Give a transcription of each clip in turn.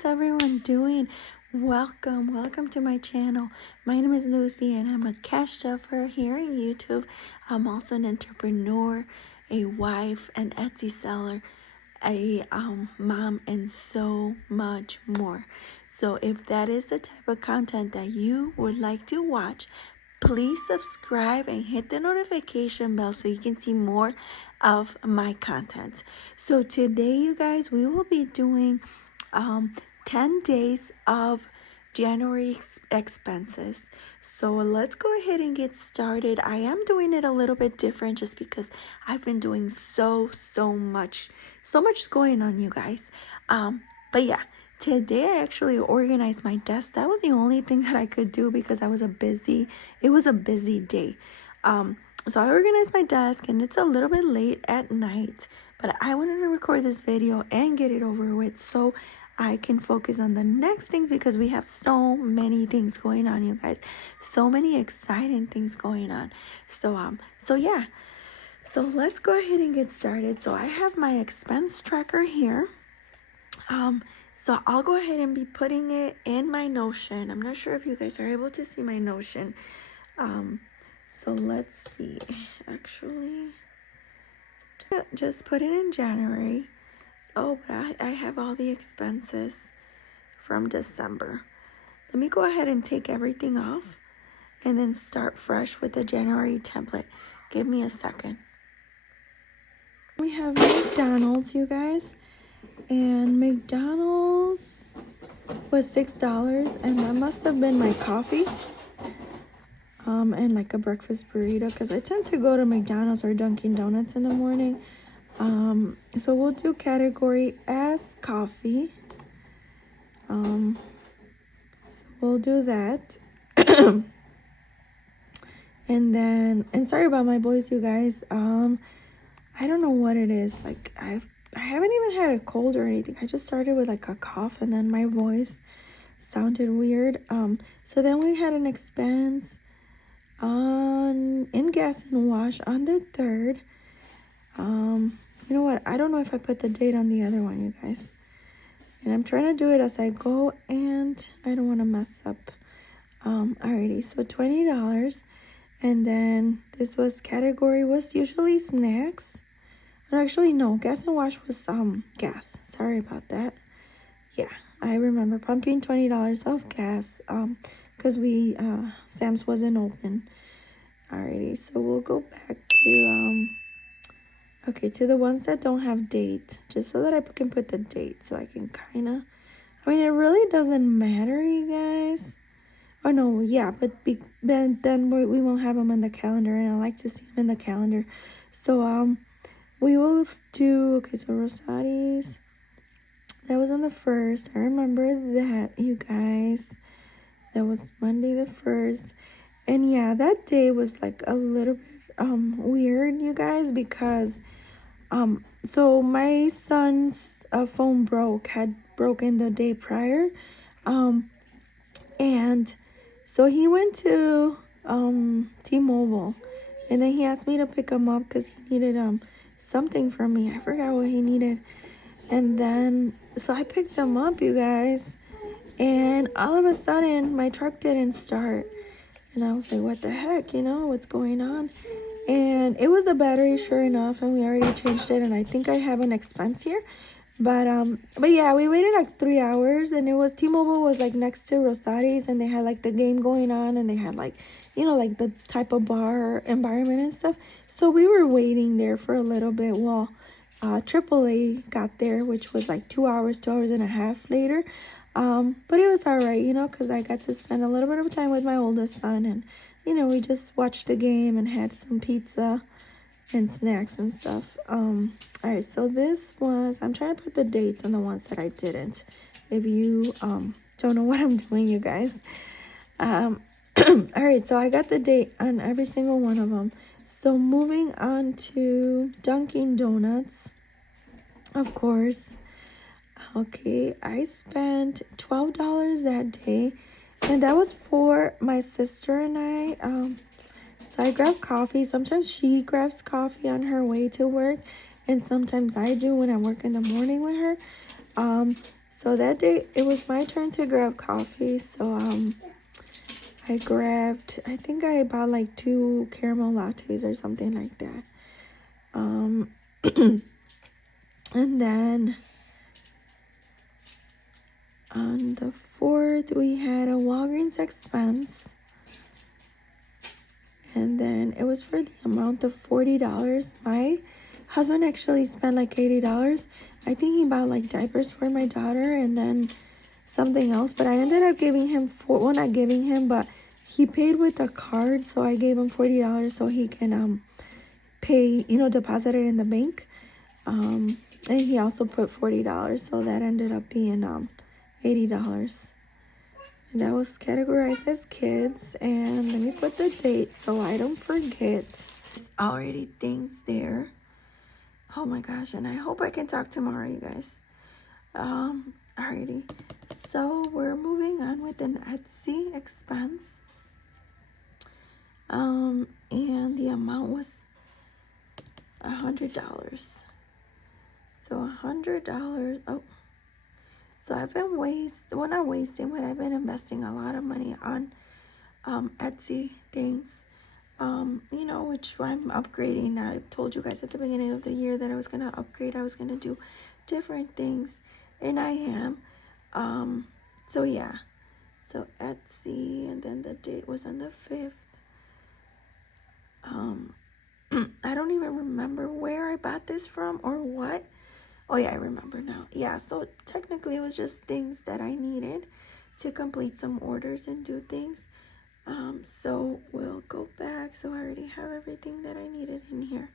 is everyone doing? Welcome to my channel. My name is Lucy and I'm a cash stuffer here on YouTube. I'm also an entrepreneur, a wife, an Etsy seller, a mom, and so much more. So if that is the type of content that you would like to watch, please subscribe and hit the notification bell so you can see more of my content. So today, you guys, we will be doing 10 days of January expenses. So let's go ahead and get started. I am doing it a little bit different just because I've been doing so much going on, you guys. But yeah, today I actually organized my desk. That was the only thing that I could do because it was a busy day. So I organized my desk and it's a little bit late at night, but I wanted to record this video and get it over with so I can focus on the next things because we have so many things going on, you guys. So many exciting things going on. So yeah. So let's go ahead and get started. So I have my expense tracker here. So I'll go ahead and be putting it in my Notion. I'm not sure if you guys are able to see my Notion. So let's see. Actually, just put it in January. Oh, but I have all the expenses from December. Let me go ahead and take everything off and then start fresh with the January template. Give me a second. We have McDonald's, you guys. And McDonald's was $6, and that must have been my coffee. And like a breakfast burrito, because I tend to go to McDonald's or Dunkin' Donuts in the morning. So we'll do category as coffee. So we'll do that. And sorry about my voice, you guys. I don't know what it is. Like I haven't even had a cold or anything. I just started with like a cough and then my voice sounded weird. So then we had an expense in gas and wash on the 3rd. You know what? I don't know if I put the date on the other one, you guys. And I'm trying to do it as I go and I don't want to mess up. Alrighty, so $20. And then this category was usually snacks. Actually, no, gas and wash was gas. Sorry about that. Yeah, I remember pumping $20 of gas because Sam's wasn't open. Alrighty, so we'll go back to to the ones that don't have date, just so that I can put the date so I can it really doesn't matter, you guys. Oh no, yeah, but then we won't have them in the calendar, and I like to see them in the calendar. So we will do, so Rosati's, that was on the 1st. I remember that, you guys. That was Monday the 1st. And yeah, that day was like a little bit weird, you guys, because so my son's phone had broken the day prior. And so he went to T-Mobile, and then he asked me to pick him up because he needed something from me. I forgot what he needed. And then so I picked him up, you guys, and all of a sudden my truck didn't start. And I was like, what the heck, what's going on? And it was the battery, sure enough, and we already changed it, and I think I have an expense here. But yeah, we waited like 3 hours, and T-Mobile was like next to Rosati's, and they had like the game going on, and they had like, like the type of bar environment and stuff. So we were waiting there for a little bit while AAA got there, which was like 2 hours and a half later. But it was all right, because I got to spend a little bit of time with my oldest son, and we just watched the game and had some pizza and snacks and stuff. All right, so this was, I'm trying to put the dates on the ones that I didn't, if you don't know what I'm doing, you guys. All right, so I got the date on every single one of them. So moving on to Dunkin' Donuts, of course. Okay, I spent $12 that day, and that was for my sister and I. So I grab coffee. Sometimes she grabs coffee on her way to work, and sometimes I do when I work in the morning with her. So that day, it was my turn to grab coffee. So I grabbed, I think I bought like 2 caramel lattes or something like that. And then on the 4th, we had a Walgreens expense. And then it was for the amount of $40. My husband actually spent like $80. I think he bought like diapers for my daughter and then something else. But I ended up giving him, well, not giving him, but he paid with a card. So I gave him $40 so he can pay, deposit it in the bank. And he also put $40. So that ended up being $80. And that was categorized as kids. And let me put the date so I don't forget. There's already things there. Oh my gosh, and I hope I can talk tomorrow, you guys. Alrighty. So we're moving on with an Etsy expense. And the amount was $100. So $100. Oh. So I've been not wasting, but I've been investing a lot of money on Etsy things, which I'm upgrading. I told you guys at the beginning of the year that I was going to upgrade. I was going to do different things, and I am. So yeah. So Etsy, and then the date was on the 5th. I don't even remember where I bought this from or what. Oh yeah, I remember now. Yeah, so technically it was just things that I needed to complete some orders and do things. So we'll go back. So I already have everything that I needed in here.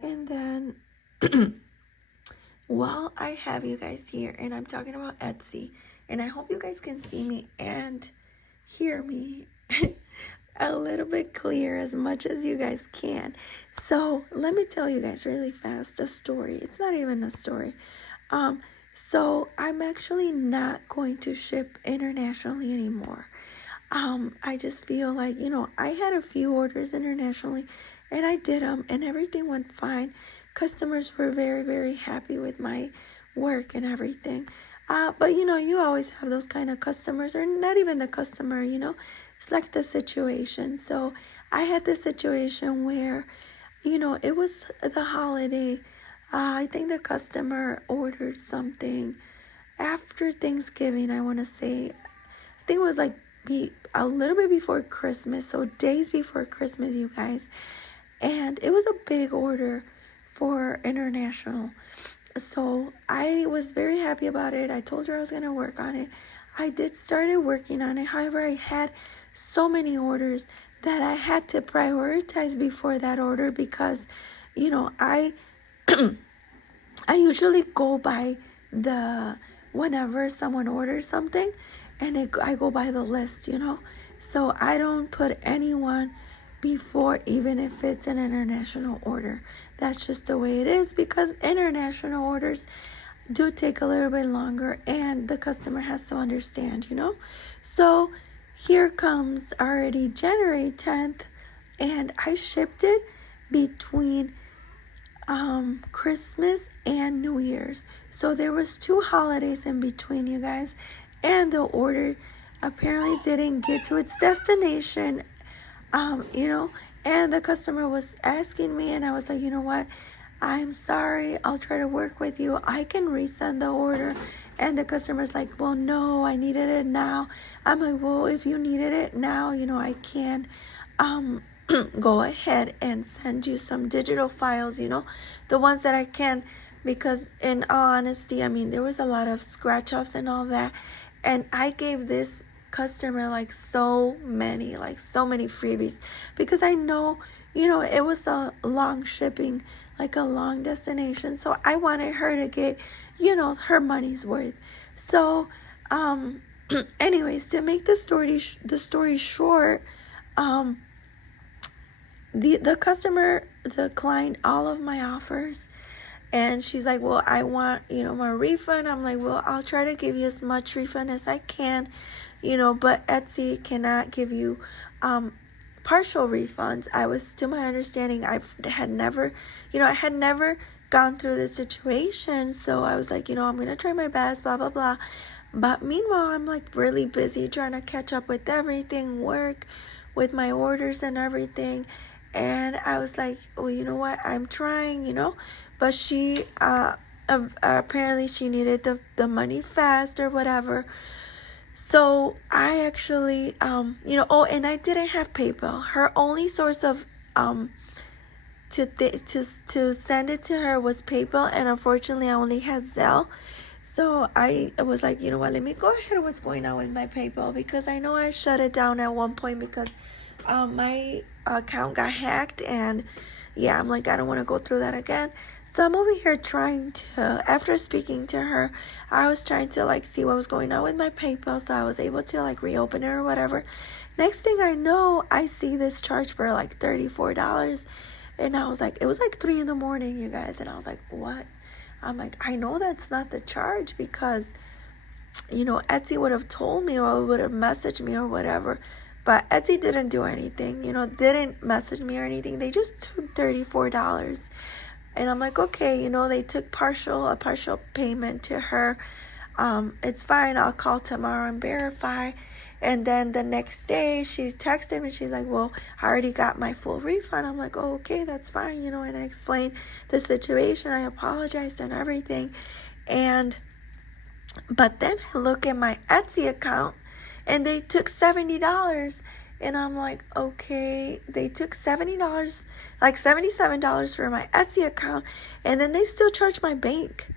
And then while I have you guys here and I'm talking about Etsy, and I hope you guys can see me and hear me a little bit clear as much as you guys can. So let me tell you guys really fast a story. It's not even a story. So I'm actually not going to ship internationally anymore. I just feel like, I had a few orders internationally and I did them and everything went fine. Customers were very, very happy with my work and everything. But you always have those kind of customers, or not even the customer, it's like the situation. So I had this situation where, it was the holiday. I think the customer ordered something after Thanksgiving, I want to say. I think it was like a little bit before Christmas, so days before Christmas, you guys. And it was a big order for international. So I was very happy about it. I told her I was going to work on it. I did started working on it. However, I had so many orders that I had to prioritize before that order because, I I usually go by whenever someone orders something, and I go by the list, So I don't put anyone before, even if it's an international order. That's just the way it is because international orders do take a little bit longer and the customer has to understand, So here comes already January 10th and I shipped it between Christmas and New Year's. So there was 2 holidays in between, you guys, and the order apparently didn't get to its destination, and the customer was asking me and I was like, you know what, I'm sorry, I'll try to work with you, I can resend the order. And the customer's like, well, no, I needed it now. I'm like, well, if you needed it now, I can go ahead and send you some digital files, the ones that I can, because in all honesty, there was a lot of scratch offs and all that, and I gave this customer like so many freebies because I know, it was a long shipping, like a long destination, so I wanted her to get, her money's worth. So anyways, to make the story short, the customer declined all of my offers, and she's like, well, I want, my refund. I'm like, well, I'll try to give you as much refund as I can, but Etsy cannot give you partial refunds. To my understanding, I had never gone through this situation. So I was like, I'm gonna try my best, blah blah blah. But meanwhile, I'm like really busy trying to catch up with everything, work, with my orders and everything. And I was like, well, you know what? I'm trying, But she apparently she needed the money fast or whatever. So I actually, oh, and I didn't have PayPal. Her only source of to send it to her was PayPal, and unfortunately, I only had Zelle. So I was like, you know what? Let me go ahead. What's going on with my PayPal, because I know I shut it down at one point because my account got hacked, and yeah, I'm like, I don't want to go through that again. So I'm over here trying to, after speaking to her, I was trying to like see what was going on with my PayPal, so I was able to like reopen it or whatever. Next thing I know, I see this charge for like $34. And I was like, it was like 3 in the morning, you guys. And I was like, what? I'm like, I know that's not the charge, because, Etsy would have told me or would have messaged me or whatever. But Etsy didn't do anything, didn't message me or anything. They just took $34. And I'm like, okay, they took a partial payment to her. It's fine. I'll call tomorrow and verify. And then the next day she's texted me. She's like, well, I already got my full refund. I'm like, oh, okay, that's fine. And I explained the situation. I apologized and everything. But then I look at my Etsy account and they took $70. And I'm like, okay, they took $70, like $77 for my Etsy account. And then they still charge my bank.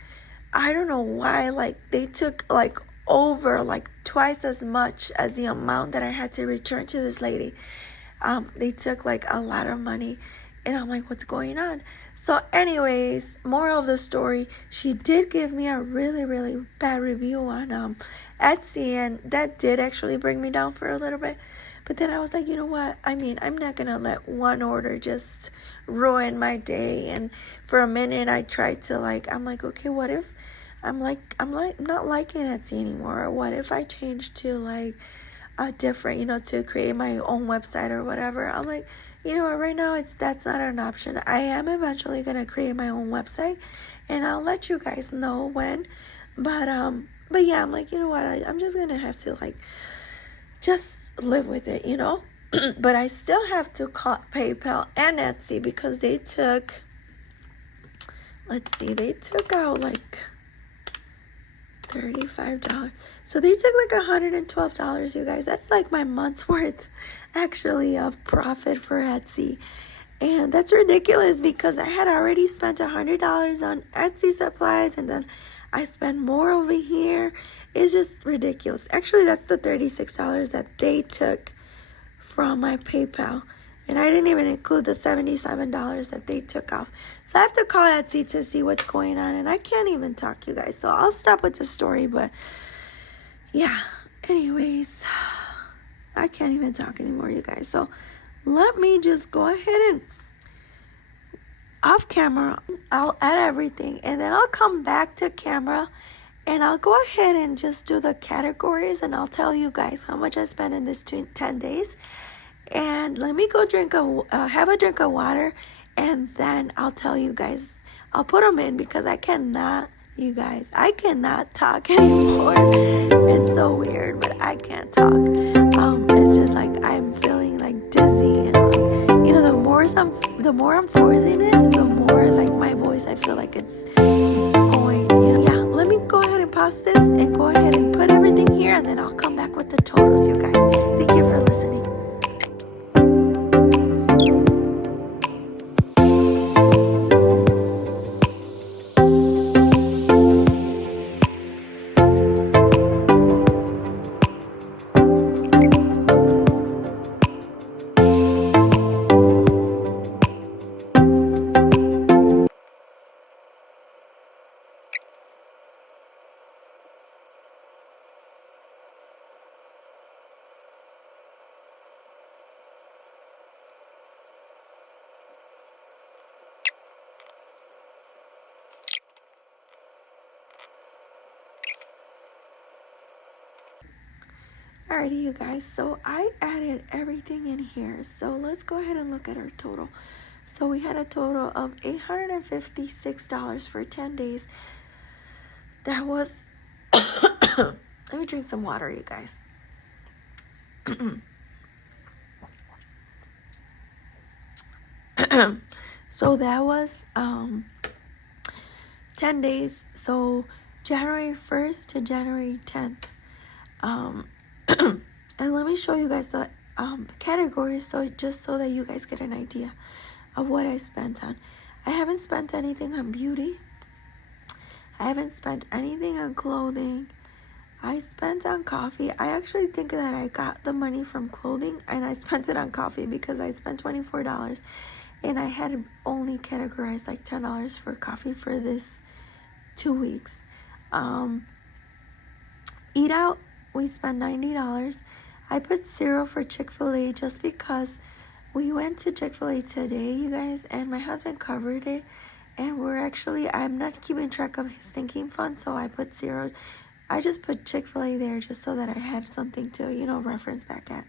I don't know why. Like, they took like over like twice as much as the amount that I had to return to this lady. They took like a lot of money, and I'm like, what's going on? So anyways, moral of the story, she did give me a really, really bad review on Etsy, and that did actually bring me down for a little bit. But then I was like, you know what? I mean, I'm not gonna let one order just ruin my day. And for a minute I tried to I'm like, okay, what if I'm not liking Etsy anymore? Or what if I change to like a different, to create my own website or whatever? I'm like, right now that's not an option. I am eventually gonna create my own website, and I'll let you guys know when. But yeah, I'm like, you know what? I'm just gonna have to just live with it, But I still have to call PayPal and Etsy because they took, let's see, they took out like $35. So they took like $112, you guys. That's like my month's worth actually of profit for Etsy. And that's ridiculous because I had already spent $100 on Etsy supplies, and then I spent more over here. It's just ridiculous. Actually, that's the $36 that they took from my PayPal. And I didn't even include the $77 that they took off. So I have to call Etsy to see what's going on. And I can't even talk, you guys. So I'll stop with the story. But yeah, anyways, I can't even talk anymore, you guys. So let me just go ahead and off camera, I'll add everything. And then I'll come back to camera. And I'll go ahead and just do the categories. And I'll tell you guys how much I spent in this 10 days. And let me go have a drink of water, and then I'll tell you guys. I'll put them in because I cannot talk anymore. It's so weird, but I can't talk. It's just like I'm feeling like dizzy, and the more I'm forcing it, the more like my voice, I feel like it's going. Yeah. Let me go ahead and pause this and go ahead and put everything here, and then I'll come back with the totals, you guys. Thank you for listening. Alrighty, you guys, so I added everything in here. So let's go ahead and look at our total. So we had a total of $856 for 10 days. That was, let me drink some water, you guys. So that was 10 days. So January 1st to January 10th. And let me show you guys the categories, so just so that you guys get an idea of what I spent on. I haven't spent anything on beauty. I haven't spent anything on clothing. I spent on coffee. I actually think that I got the money from clothing and I spent it on coffee because I spent $24 and I had only categorized like $10 for coffee for this 2 weeks. Eat out, we spent $90. I put 0 for Chick-fil-A just because we went to Chick-fil-A today, you guys, and my husband covered it. And I'm not keeping track of his sinking fund, so I put 0. I just put Chick-fil-A there just so that I had something to, reference back at.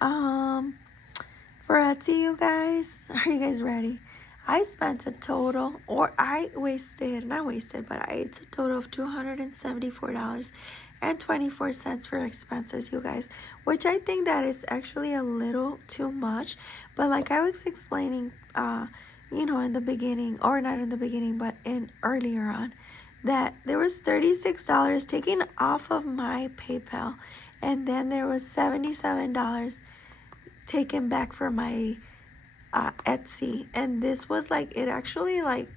For Etsy, you guys, are you guys ready? I spent a total, it's a total of $274.24 for expenses, you guys, which I think that is actually a little too much. But like I was explaining, in the beginning, or not in the beginning, but earlier on, that there was $36 taken off of my PayPal, and then there was $77 taken back for my Etsy, and this was like, it actually like,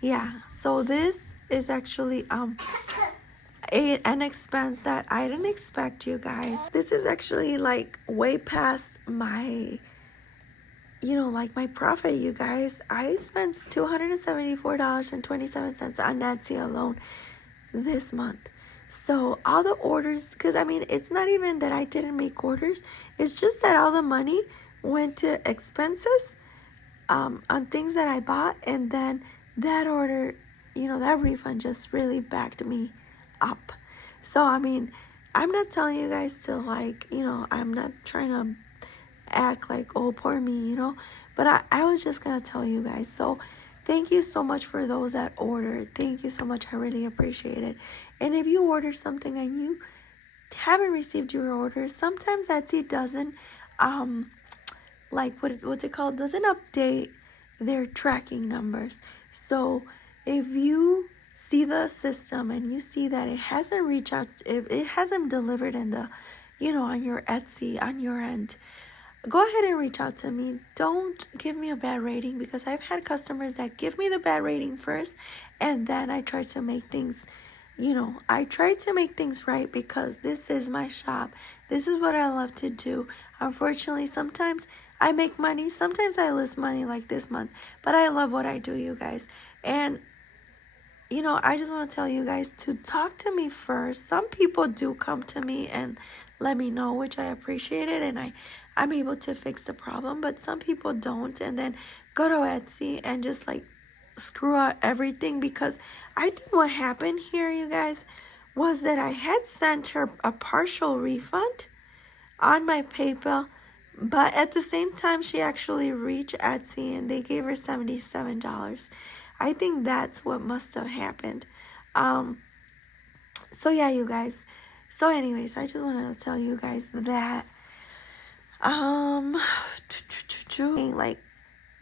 yeah, so this is actually an expense that I didn't expect, you guys. This is actually like way past my my profit, you guys. I spent $274.27 on Etsy alone this month. So all the orders, because I mean, it's not even that I didn't make orders, it's just that all the money went to expenses on things that I bought, and then that order, that refund just really backed me up. So I mean, I'm not telling you guys to like, I'm not trying to act like, oh, poor me, but I was just gonna tell you guys. So thank you so much for those that ordered. Thank you so much. I really appreciate it. And if you order something and you haven't received your order, sometimes Etsy doesn't what's it called, doesn't update their tracking numbers. So if you see the system and you see that it hasn't reached out, if it hasn't delivered in the on your Etsy on your end, go ahead and reach out to me. Don't give me a bad rating, because I've had customers that give me the bad rating first, and then I try to make things right, because this is my shop. This is what I love to do. Unfortunately, sometimes I make money, sometimes I lose money, like this month, but I love what I do, you guys. And I just want to tell you guys to talk to me first. Some people do come to me and let me know, which I appreciate it, and I'm able to fix the problem. But some people don't, and then go to Etsy and just like screw out everything. Because I think what happened here, you guys, was that I had sent her a partial refund on my PayPal, but at the same time she actually reached Etsy and they gave her $77. I think that's what must have happened. So yeah, you guys. So anyways, I just wanted to tell you guys that like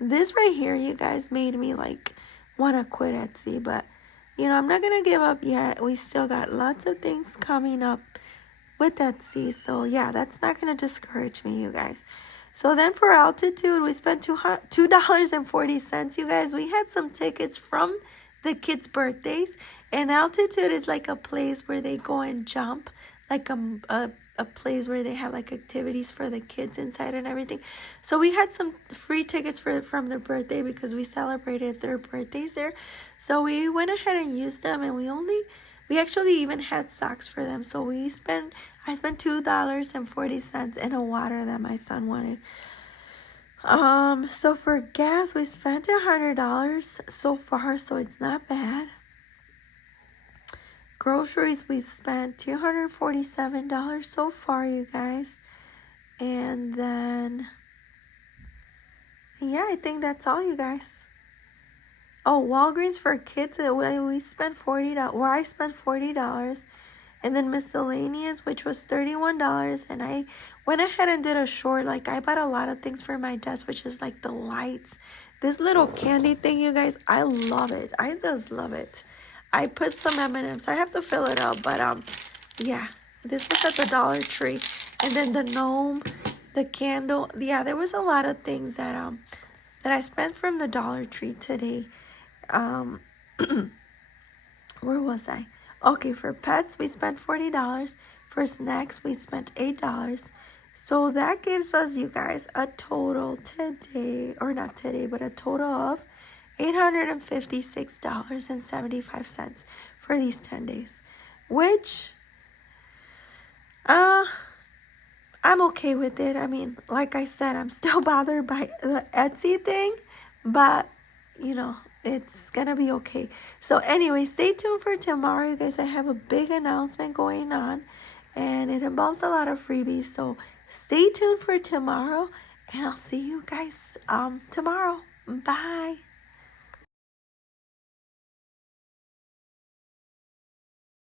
this right here, you guys, made me like want to quit Etsy, but I'm not gonna give up yet. We still got lots of things coming up with Etsy, so yeah, that's not gonna discourage me, you guys. So then for altitude, we spent $2.40, you guys. We had some tickets from the kids' birthdays, and altitude is like a place where they go and jump, like a place where they have like activities for the kids inside and everything. So we had some free tickets from their birthday because we celebrated their birthdays there. So we went ahead and used them, and we actually even had socks for them. So I spent $2.40 in a water that my son wanted. So for gas, we spent $100 so far, so it's not bad. Groceries, we spent $247 so far, you guys. And then yeah, I think that's all, you guys. Oh, Walgreens for kids, we spent $40, or I spent $40. And then miscellaneous, which was $31. And I went ahead and did a short. Like, I bought a lot of things for my desk, which is like the lights. This little candy thing, you guys, I love it. I just love it. I put some M&Ms. I have to fill it up, but yeah, this was at the Dollar Tree. And then the gnome, the candle. Yeah, there was a lot of things that I spent from the Dollar Tree today. Where was I? Okay, for pets, we spent $40. For snacks, we spent $8. So that gives us, you guys, a total today, or not today, but a total of $856.75 for these 10 days, which, I'm okay with it. I mean, like I said, I'm still bothered by the Etsy thing, but, you know, it's gonna be okay. So anyway, stay tuned for tomorrow, you guys. I have a big announcement going on, and it involves a lot of freebies. So stay tuned for tomorrow, and I'll see you guys tomorrow. Bye.